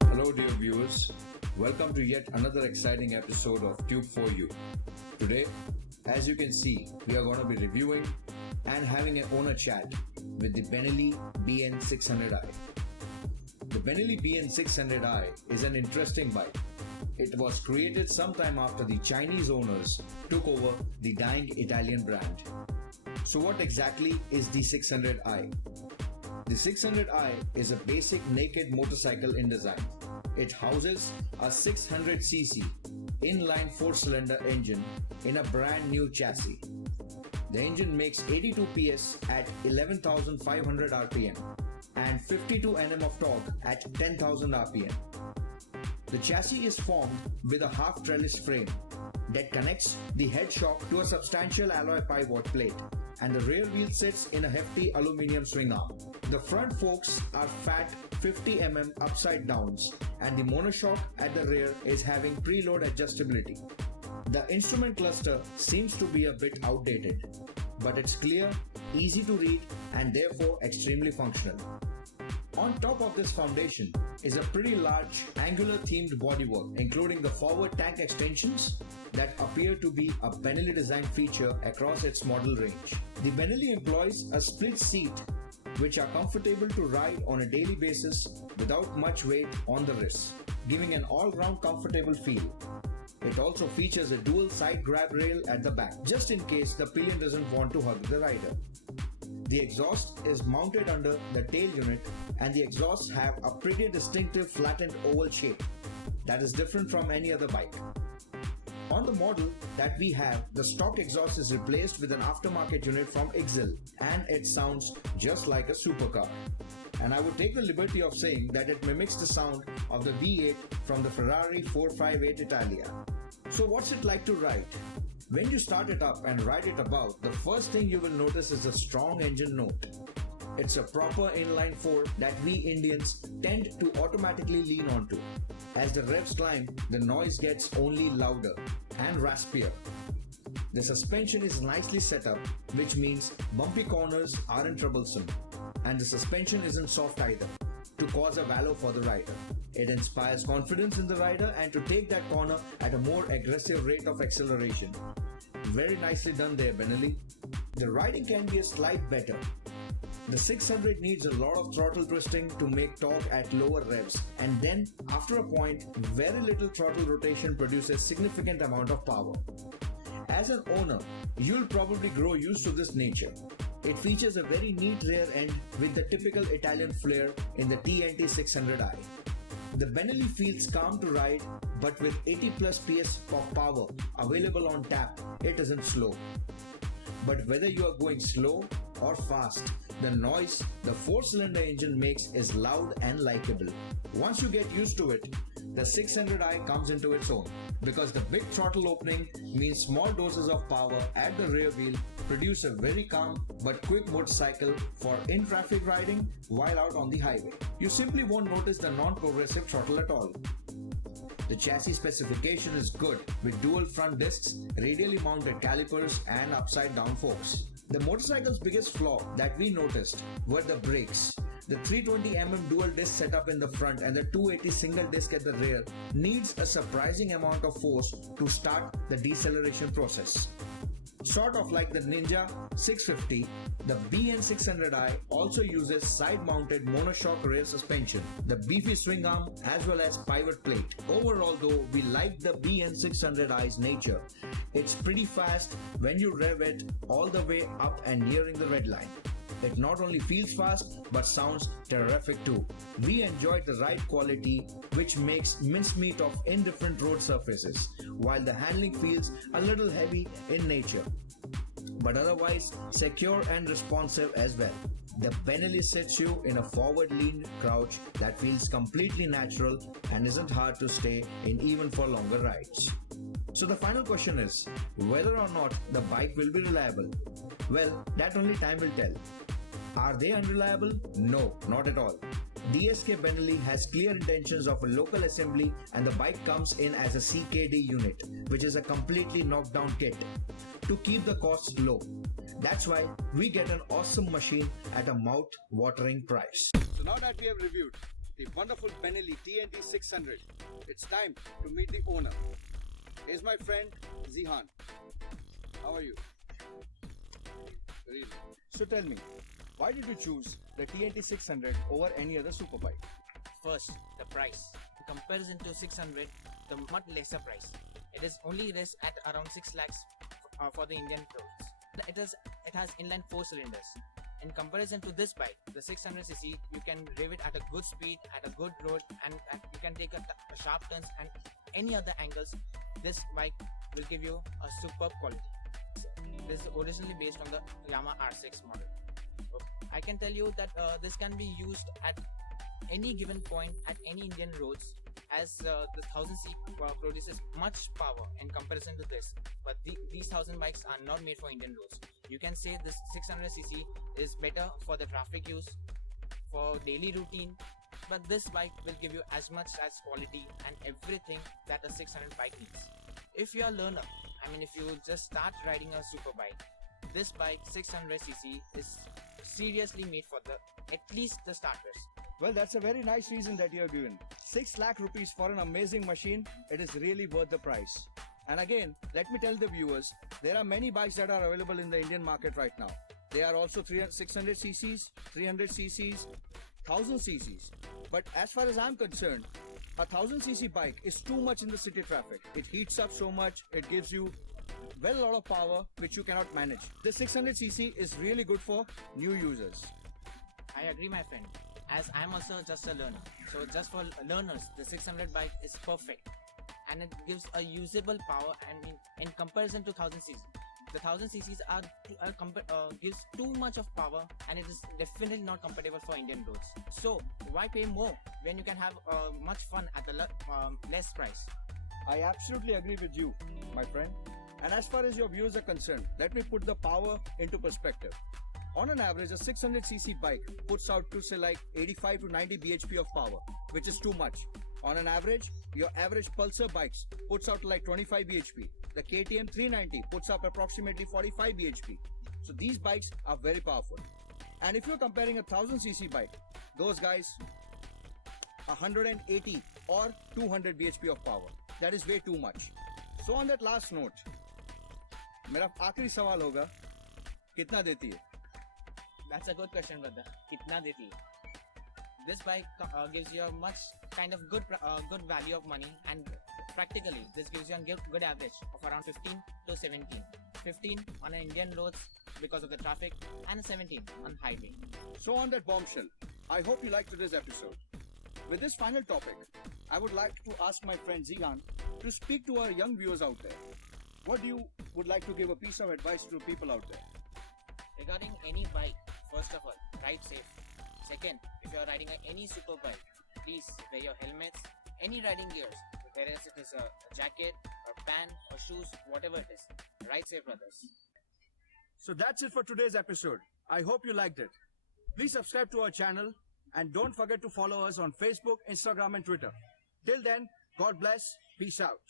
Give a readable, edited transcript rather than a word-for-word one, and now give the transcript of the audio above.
Hello dear viewers, welcome to yet another exciting episode of Tube for You. Today, as you can see, we are going to be reviewing and having an owner chat with the BENELLI BN600i. The BENELLI BN600i is an interesting bike. It was created sometime after the Chinese owners took over the dying Italian brand. So what exactly is the 600i? The 600i is a basic naked motorcycle in design. It houses a 600cc inline 4-cylinder engine in a brand new chassis. The engine makes 82 PS at 11,500 RPM and 52 Nm of torque at 10,000 RPM. The chassis is formed with a half trellis frame that connects the head shock to a substantial alloy pivot plate, and the rear wheel sits in a hefty aluminium swing arm. The front forks are fat 50 mm upside downs, and the monoshock at the rear is having preload adjustability. The instrument cluster seems to be a bit outdated, but it's clear, easy to read, and therefore extremely functional. On top of this foundation is a pretty large angular themed bodywork, including the forward tank extensions that appear to be a BENELLI design feature across its model range. The BENELLI employs a split seat which are comfortable to ride on a daily basis without much weight on the wrists, giving an all-round comfortable feel. It also features a dual side grab rail at the back, just in case the pillion doesn't want to hug the rider. The exhaust is mounted under the tail unit, and the exhausts have a pretty distinctive flattened oval shape that is different from any other bike. On the model that we have, the stock exhaust is replaced with an aftermarket unit from Ixel, and it sounds just like a supercar. And I would take the liberty of saying that it mimics the sound of the V8 from the Ferrari 458 Italia. So what's it like to ride? When you start it up and ride it about, the first thing you will notice is a strong engine note. It's a proper inline 4 that we Indians tend to automatically lean onto. As the revs climb, the noise gets only louder and raspier. The suspension is nicely set up, which means bumpy corners aren't troublesome, and the suspension isn't soft either, to cause a wallow for the rider. It inspires confidence in the rider and to take that corner at a more aggressive rate of acceleration. Very nicely done there, BENELLI. The riding can be a slight better. The 600 needs a lot of throttle twisting to make torque at lower revs, and then after a point, very little throttle rotation produces significant amount of power. As an owner, you'll probably grow used to this nature. It features a very neat rear end with the typical Italian flair in the TNT 600i. The BENELLI feels calm to ride, but with 80 plus PS of power available on tap, it isn't slow. But whether you are going slow or fast, the noise the 4-cylinder engine makes is loud and likable. Once you get used to it, the 600i comes into its own, because the big throttle opening means small doses of power at the rear wheel produce a very calm but quick motorcycle for in-traffic riding while out on the highway. You simply won't notice the non-progressive throttle at all. The chassis specification is good with dual front discs, radially mounted calipers, and upside down forks. The motorcycle's biggest flaw that we noticed were the brakes. The 320mm dual disc setup in the front and the 280 single disc at the rear needs a surprising amount of force to start the deceleration process. Sort of like the Ninja 650, the BN600i also uses side-mounted monoshock rear suspension, the beefy swing arm as well as pivot plate. Overall though, we like the BN600i's nature. It's pretty fast when you rev it all the way up and nearing the red line. It not only feels fast but sounds terrific too. We enjoyed the ride quality, which makes mincemeat of indifferent road surfaces, while the handling feels a little heavy in nature, but otherwise secure and responsive as well. The BENELLI sets you in a forward lean crouch that feels completely natural and isn't hard to stay in even for longer rides. So the final question is whether or not the bike will be reliable. Well, that only time will tell. Are they unreliable? No, not at all. DSK Benelli has clear intentions of a local assembly, and the bike comes in as a CKD unit, which is a completely knocked down kit, to keep the costs low. That's why we get an awesome machine at a mouth-watering price. So now that we have reviewed the wonderful BENELLI TNT 600, it's time to meet the owner. Here's my friend Zihan. How are you? Really? So tell me, why did you choose the TNT 600 over any other superbike? First, the price. In comparison to 600, the much lesser price. It is only less at around 6 lakhs for the Indian roads. It has inline 4 cylinders. In comparison to this bike, the 600cc, you can drive it at a good speed, at a good road, and you can take a sharp turns and any other angles. This bike will give you a superb quality. This is originally based on the Yamaha R6 model. I can tell you that this can be used at any given point at any Indian roads, as the 1000cc produces much power in comparison to this. But these 1000 bikes are not made for Indian roads. You can say this 600cc is better for the traffic use, for daily routine, but this bike will give you as much as quality and everything that a 600 bike needs. If you are a learner, if you just start riding a super bike, this bike 600cc is seriously made for at least the starters. Well, that's a very nice reason that you have given. 6 lakh rupees for an amazing machine. It is really worth the price. And again, let me tell the viewers, there are many bikes that are available in the Indian market right now. There are also 600cc's, 300cc's, 1000cc's. But as far as I'm concerned, a 1000cc bike is too much in the city traffic. It heats up so much, it gives you a lot of power which you cannot manage. The 600cc is really good for new users. I agree, my friend, as I'm also just a learner. So just for learners, the 600 bike is perfect, and it gives a usable power. In comparison to 1000cc, the 1000cc's gives too much of power, and it is definitely not compatible for Indian roads. So why pay more when you can have much fun at the less price? I absolutely agree with you, my friend. And as far as your views are concerned, let me put the power into perspective. On an average, a 600cc bike puts out to say like 85 to 90 bhp of power, which is too much. On an average, your average Pulsar bikes puts out like 25 bhp. The KTM 390 puts up approximately 45 bhp. So these bikes are very powerful. And if you're comparing a 1000cc bike, those guys 180 or 200 bhp of power. That is way too much. So on that last note, मेरा आखिरी सवाल होगा, कितना देती है? That's a good question, brother. Kitna deti? This bike gives you a much kind of good value of money, and practically this gives you a good average of around 15 to 17. 15 on Indian roads because of the traffic, and 17 on highway. So on that bombshell, I hope you liked today's episode. With this final topic, I would like to ask my friend Zihan to speak to our young viewers out there. What do you would like to give a piece of advice to people out there? Regarding any bike, first of all, ride safe. Second, if you are riding any super bike, please wear your helmets, any riding gears, whether it is a jacket, or pant, or shoes, whatever it is. Ride safe, brothers. So that's it for today's episode. I hope you liked it. Please subscribe to our channel and don't forget to follow us on Facebook, Instagram and Twitter. Till then, God bless. Peace out.